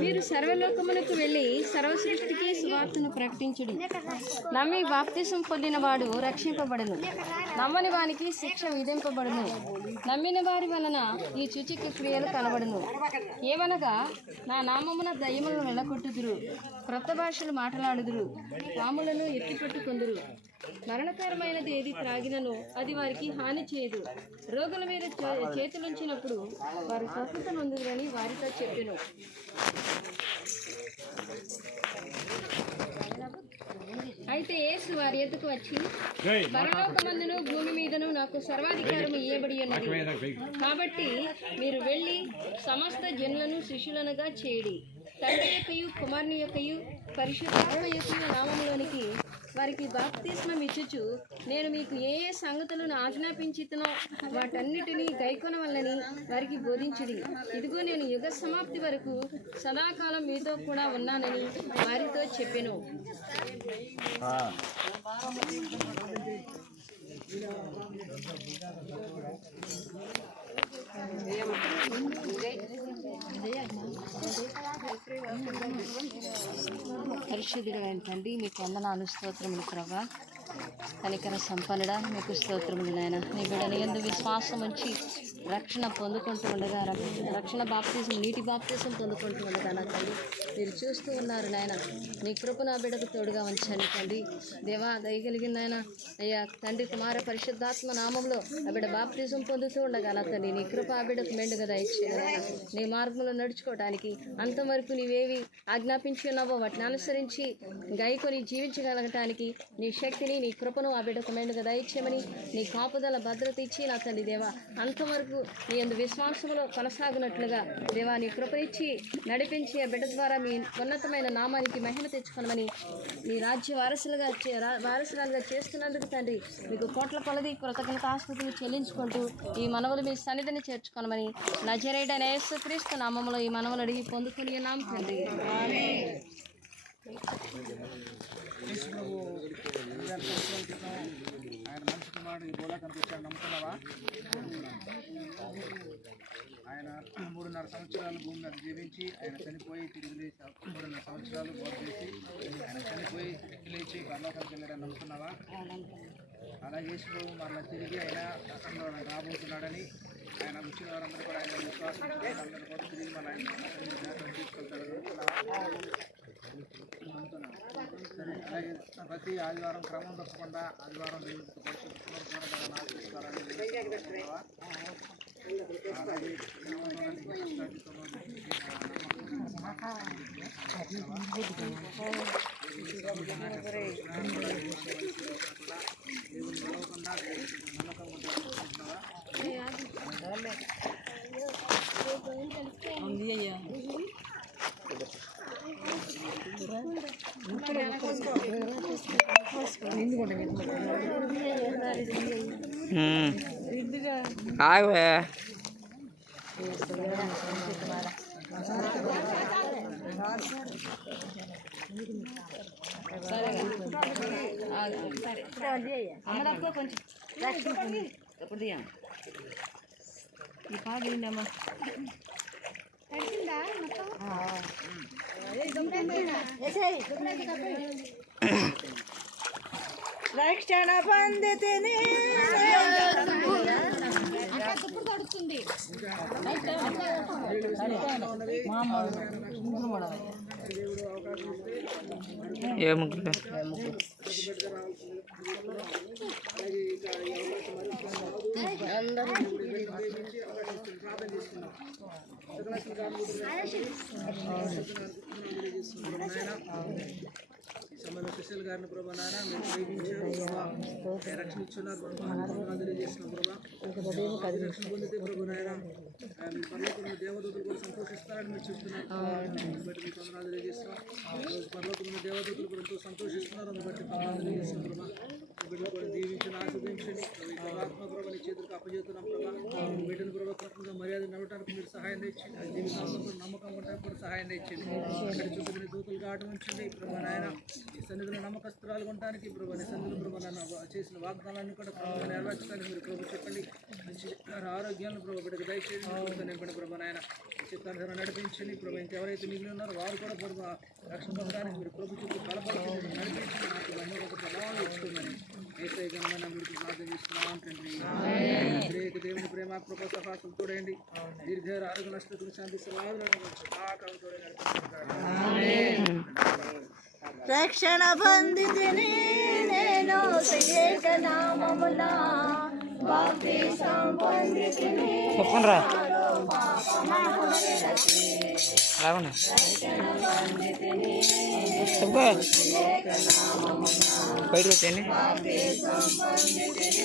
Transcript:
మీరు సర్వలోకములకు వెళ్ళి సర్వసృష్టికి సువార్తను ప్రకటించుడి. నమ్మి బాప్తిసం పొందిన వాడు రక్షింపబడును, నమ్మని వానికి శిక్ష విధింపబడును. నమ్మిన వారి వలన ఈ సూచక క్రియలు కనబడును. ఏమనగా నా నామమున దయ్యములను వెళ్ళగొట్టుదురు, క్రొత్త భాషలు మాట్లాడుదురు, పాములను ఎత్తిపట్టుకొందురు. మరణకరమైనది ఏది త్రాగినను అది వారికి హాని చేయదు. రోగుల మీద చేతులుంచినప్పుడు వారు స్వస్థత నొందుదురని వారితో చెప్పెను. అయితే యేసు వారి ఎద్దుకు వచ్చి, పరలోకమందును భూమి మీదను నాకు సర్వాధికారం ఇవ్వబడి ఉన్నది. కాబట్టి మీరు వెళ్ళి సమస్త జనులను శిష్యులనుగా చేయడి. తండ్రి యొక్కయు కుమారుని యొక్కయు పరిశుద్ధాత్మ యొక్కయు నామములోనికి వారికి బాప్తిస్మం ఇచ్చుచు, నేను మీకు ఏ ఏ సంగతులను ఆజ్ఞాపించుతునో వాటన్నిటినీ గైకొనవల్లని వారికి బోధించుడి. ఇదిగో నేను యుగ సమాప్తి వరకు సదాకాలం మీతో కూడా ఉన్నానని వారితో చెప్పెను. పరిశుద్ధుడైన తండ్రి, మీకు వందనాలు, స్తోత్రములు ప్రభా. కనికర సంపన్నుడా, మీకు స్తోత్రములు నాయన. నీ బిడ్డని యందు విశ్వాసం ఉంచి రక్షణ పొందుకుంటూ ఉండగా, రక్షణ బాప్తిజం, నీటి బాప్తిజం పొందుకుంటూ ఉండగా నా తండ్రి మీరు చూస్తూ ఉన్నారు నాయన. నీ కృప నా బిడ్డకు తోడుగా ఉంచండి తండ్రి. దేవా దయగలిగిన నాయన అయ్యా తండ్రి కుమార పరిశుద్ధాత్మ నామంలో ఆ బిడ్డ బాప్తిజం పొందుతూ ఉండగా నా తండ్రి నీ కృప ఆ బిడ్డకు మెండుగా దయచేయాలి. నీ మార్గంలో నడుచుకోవడానికి అంతవరకు నీవేవి ఆజ్ఞాపించి ఉన్నావో వాటిని అనుసరించి గైకొని జీవించగలగటానికి నీ శక్తిని నీ కృపను ఆ బిడ్డకు మెండుగా దయచేయమని, నీ కాపుదల భద్రత ఇచ్చి నా తండ్రి దేవా అంతవరకు నీ యందు విశ్వాసంలో కొనసాగునట్లుగా దేవా నీ కృప ఇచ్చి నడిపించి ఆ బిడ్డ ద్వారా మీ ఉన్నతమైన నామానికి మహిమ తెచ్చుకోనమని, నీ రాజ్య వారసురాలుగా చేస్తున్నందుకు తండ్రి మీకు కోట్ల కొలది కృతజ్ఞతాస్తుతులు చెల్లించుకుంటూ ఈ మనవులు మీ సన్నిధిని చేర్చుకోనమని నజరేయుడైన యేసుక్రీస్తు నామములో ఈ మనవులు అడిగి పొందుకుని ఉన్నాం తండ్రి. ఆయన మంచి కుమారుడు ఈ భూలో కనిపించాడు, నమ్ముతున్నావా? ఆయన 3.5 సంవత్సరాలు భూమి మీద జీవించి ఆయన చనిపోయి తిరిగి లేచి 3.5 సంవత్సరాలు బోధ చేసి ఆయన చనిపోయి తిరిగి లేచి పరలోకానికి వెళ్ళాడని నమ్ముతున్నావా? అలాగే యేసు ప్రభు మరలా తిరిగి ఆయన రకంలో రాబోతున్నాడని ఆయన వచ్చిన వారందరూ కూడా ఆయన విశ్వాసం అందరూ కూడా తిరిగి మన ఆయన తీసుకెళ్తారు. సరే, అలాగే ప్రతి ఆదివారం క్రమం తప్పకుండా ఆదివారం దేవుడికి అమ్మదప్ప కొంచెం ఎప్పుడు దియా ఈ పాగిందమ్మా రక్షణ పొందితిని పడుతుంది. ఏ ముగ్గురు సమయంలో సుశీల్ గారిని ప్రభా నాయన మీరు ప్రేమించారు, రక్షణ ఇచ్చున్నారు ప్రభా, తెలియజేసిన ప్రభా రక్షణ పొందితే ప్రభు నాయన మీ పర్లోకంలో దేవదూతలు కూడా సంతోషిస్తారని మీరు చెప్తున్నారు. బట్టి మీ తొందరగా తెలియజేస్తాం. పర్లోకంలో దేవదూతలు కూడా ఎంతో సంతోషిస్తున్నారు. అందుని బట్టి ప్రార్థన చేస్తున్నాం ప్రభా. బిడ్డలు కూడా దీవించండి, ఆశీర్వదించండి. ఆత్మ ప్రభా నీ చేతులకు అప్పజేస్తున్నాం ప్రభా. బిడ్డలు ప్రభా కృతంగా మర్యాద నడవటానికి మీరు సహాయం తెచ్చింది. జీవితాంతం కూడా నమ్మకం ఉండడానికి కూడా సహాయం తెచ్చింది. ఇక్కడ చూసిన దూతలు కాటు ఉంచండి ప్రభా నాయన. ఈ సన్నిధిలో నమ్మకస్తురాలు ఉండడానికి ప్రభా నీ సన్నిధిలో ప్రభా నన్ను చేసిన వాగ్దానాన్ని కూడా ప్రభావ నెరవేర్చడానికి మీరు ప్రభు చెప్పండి. మంచి ఆరోగ్యాన్ని ప్రభావ బిడ్డకు దయచేయండి. నింపండి ప్రభా నాయన. చిత్తాన్ని నడిపించండి ప్రభా. ఇంకెవరైతే మిగిలి ఉన్నారో వారు కూడా ప్రభావ రక్షణ పొందడానికి మీరు ప్రభు చుట్టూ కలపడుతుంది నడిపించి నాకు నమ్మక ప్రభావం ఇచ్చుకోమని ఏసై ఘనమైన మీరు ప్రార్థన చేస్తున్నాం తండ్రి. దేవుని ప్రేమ కృప సహాసం తోడండి. దీర్ఘ ఆరోగ్య నష్టం శాంతి సమాధానం రక్షణ బంధితిని నేను ఏకనామమున బాప్తిసం పొందితిని చెప్పండిరా రావణ చెప్పుకో బయటకు వచ్చేయండి.